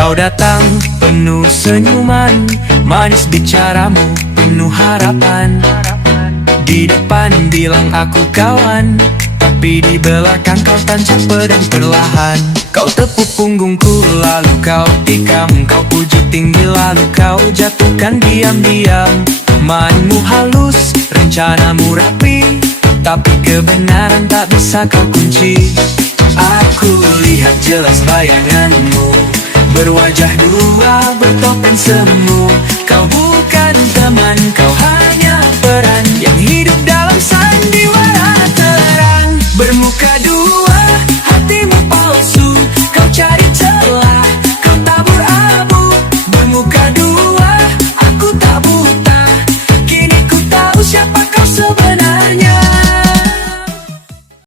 Kau datang penuh senyuman, manis bicaramu penuh harapan. Di depan bilang aku kawan, tapi di belakang kau tancap pedang perlahan. Kau tepuk punggungku lalu kau tikam, kau puji tinggi lalu kau jatuhkan diam-diam. Mainmu halus, rencanamu rapi, tapi kebenaran tak bisa kau kunci. Aku lihat jelas bayanganmu, berwajah dua, bertopeng semu. Kau bukan teman, kau hanya peran yang hidup